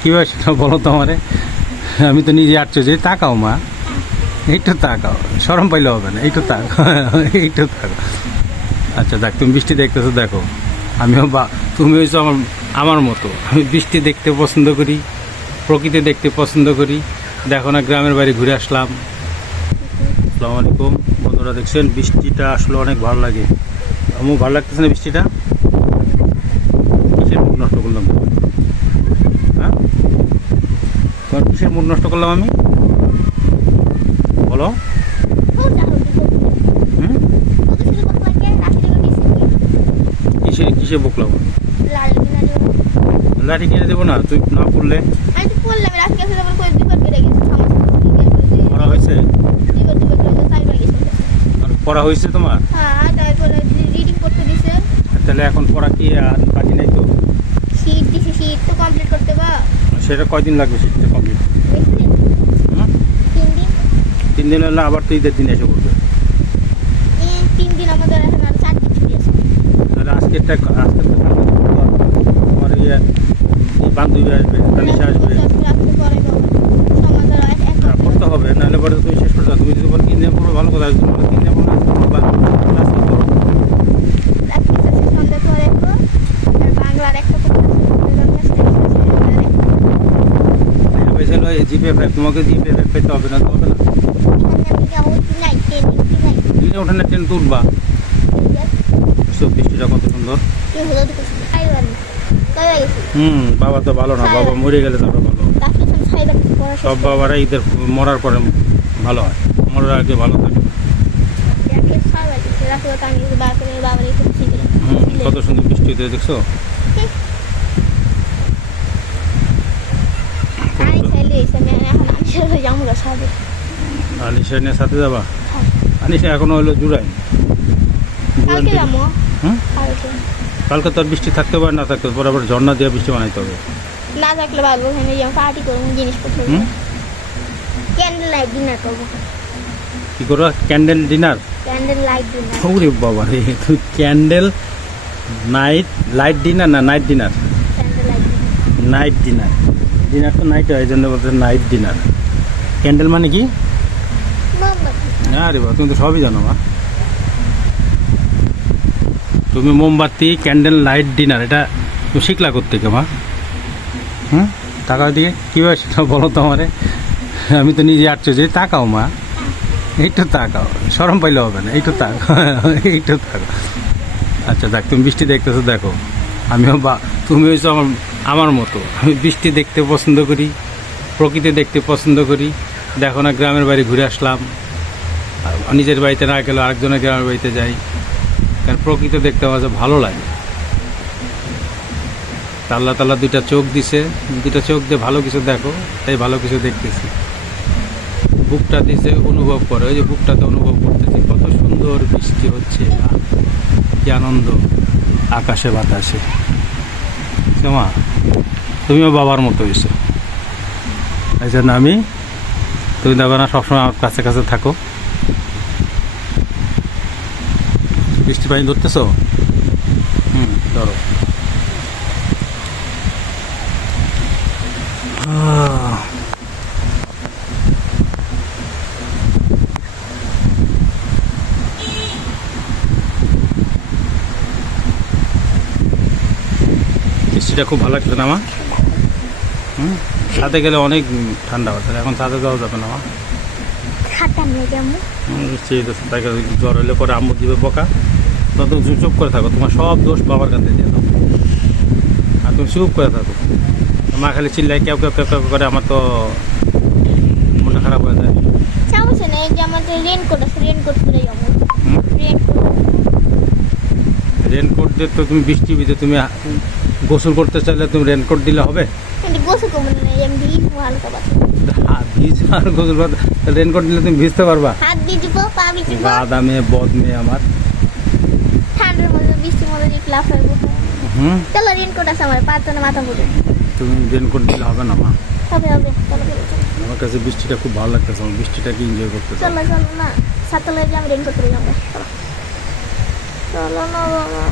কীভাবে সেটা বলো তো আমারে। আমি তো নিজে আশ্চর্য, তাকাও মা, একটু তাকাও, শরম পাইলে হবে না, একটু তাকাও, একটু তাকাও। আচ্ছা দেখ, তুমি বৃষ্টি দেখতেছো, দেখো আমিও তুমি হয়েছো আমার মতো। আমি বৃষ্টি দেখতে পছন্দ করি, প্রকৃতি দেখতে পছন্দ করি। দেখো না, গ্রামের বাড়ি ঘুরে আসলাম। আসসালামু আলাইকুম বন্ধুরা, দেখছেন বৃষ্টিটা আসলে অনেক ভালো লাগে। আমার ভালো লাগতেছে না বৃষ্টিটা? কিসের মুড নষ্ট করলাম? হ্যাঁ, তোমার কিসের মুড নষ্ট করলাম আমি, বলো? কিসে বকলাম? লাঠি কিনে দেবো না, তুই না পড়লে? পড়া হয়েছে? পড়া হয়েছে তোমার? তাহলে এখন পড়া কি আর বাকি নাই তো? সেটা কয়দিন লাগবে শীতটা কমপ্লিট? 3 দিন হলে আবার তো ঈদের দিন এসে পড়বে। তাহলে আজকেরটা তোমার বান্ধবী আসবে, তানিশা আসবে, পড়তে হবে, নাহলে পরে তুমি শেষ করতে হবে। তুমি যদি বলো 3 দিন পড়ো, ভালো কথা, 3 দিন পড়ো জিপে 5, তোমাকে জিপে 5 পেতে হবে না, তো হবে না। ওঠানে ট্রেন তুলবা। বৃষ্টিটা কত সুন্দর। বাবা তো ভালো না, বাবা মরে গেলে তো ভালো। সব বাবারা ঈদের মরার পরে ভালো হয়, মরার আগে ভালো থাকে। কত সুন্দর বৃষ্টি হতে দেখছো? আনিশা নিয়ে সাথে যাবা? আনিশা এখনো হলো জুড়াই। কালকে তো আর বৃষ্টি থাকতে পারে, না থাকতে পারে, আবার ঝর্ণা দিয়ে বৃষ্টি বানাইতে হবে। না থাকলে ভালো, পার্টি করবো, জিনিসপত্র ক্যান্ডেল লাইট ডিনার করবো। কি করবো? Candle dinner? Candle light dinner. ওরে বাবা রে, তুই ক্যান্ডেল লাইট ডিনার না night dinner? Night dinner. Dinner তো নাইট হয়, এই জন্য বলতে নাইট ডিনার। ক্যান্ডেল মানে কি? আরে বাবা, তুমি তো সবই জানো মা। তুমি মোমবাতি, ক্যান্ডেল লাইট ডিনার, এটা তুমি শিখলা কোত্থেকে মা? তাকাও দিকে, কীভাবে সেটা বলো তো আমারে। আমি তো নিজে আশ্চর্য, তাকাও মা, একটু তাকাও, শরম পাইলে হবে না, একটু তাকাও, একটু তাকাও। আচ্ছা দেখ, তুমি বৃষ্টি দেখতেছো, দেখো আমিও তুমি হয়েছো আমার মতো। আমি বৃষ্টি দেখতে পছন্দ করি, প্রকৃতি দেখতে পছন্দ করি। দেখো না, গ্রামের বাড়ি ঘুরে আসলাম। নিজের বাড়িতে না গেলেও আরেকজনের গ্রামের বাড়িতে যাই, কারণ প্রকৃতি দেখতে আমার ভালো লাগে। আল্লাহ তাআলা দুইটা চোখ দিছে, দুইটা চোখ দিয়ে ভালো কিছু দেখো, তাই ভালো কিছু দেখতেছি। বুকটা দিছে অনুভব করো, ওই যে বুকটাতে অনুভব করতেছি কত সুন্দর বৃষ্টি হচ্ছে, কি আনন্দ আকাশে বাতাসে। মা, তুমিও বাবার মতো হয়েছো, এই জন্য তুমি দেখো না, সবসময় আমার কাছে কাছে থাকো। বৃষ্টি পানি ধরতেছো? ধরো। বৃষ্টিটা খুব ভালো লাগছে না মা? ছাদে গেলে অনেক ঠান্ডা হচ্ছে, এখন ছাদে যাওয়া যাবে না মা। জ্বর হলে পরে আম্মু দিবে বকা, তত চুপ করে থাকো, তোমার সব দোষ বাবার কাছে দিয়ে দাও, আর তুমি চুপ করে থাকো। মা খালি চিল্লাই কেউ কেউ কেউ কেউ করে, আমার তো মনটা খারাপ হয়ে যায়। রেনকোট দিয়ে তো তুমি বৃষ্টি ভিজে, তুমি গোসল করতে চাইলে তুমি রেনকোট দিলে হবে? রেনকোট দিলে তুমি ভিজতে পারবা? গাদা মেয়ে, বদ মেয়ে আমার। ঠান্ডার মধ্যে বৃষ্টির মধ্যে চলো, রেনকোট আছে আমার, মাথা পড়ে। তুমি রেনকোট দিলে হবে না মা? হবে। আমার কাছে বৃষ্টিটা খুব ভালো লাগতেছে, আমার বৃষ্টিটাকে এনজয় করতে। চলো না, সাথে লাগে আমি রেনকোট পরে যাবো। চলো না বাবা,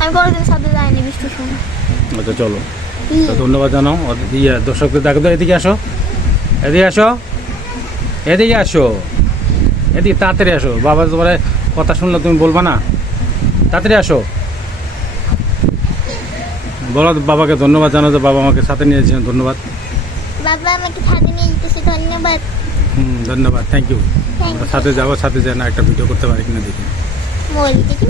আমি কোনোদিন সাথে যাইনি বৃষ্টির সময়। আচ্ছা চলো। তো ধন্যবাদ জানাও দর্শকদের দেখো তো, এদিকে আসো, এদিকে আসো, এদিকে আসো, এদিকে তাড়াতাড়ি আসো। বাবা তোমার কথা শুনলে তুমি বলবা না, তাড়াতাড়ি আসো। বলো বাবাকে ধন্যবাদ জানাও যে বাবা আমাকে সাথে নিয়ে এসেছেন, ধন্যবাদ। বাবা আমাকে ছাদে নিয়ে যেতেছে, ধন্যবাদ। ধন্যবাদ, থ্যাংক ইউ। Thank আমরা you. সাথে যাবো, সাথে যেয়ে না একটা ভিডিও করতে পারি কিনা দেখি। বলি দেখি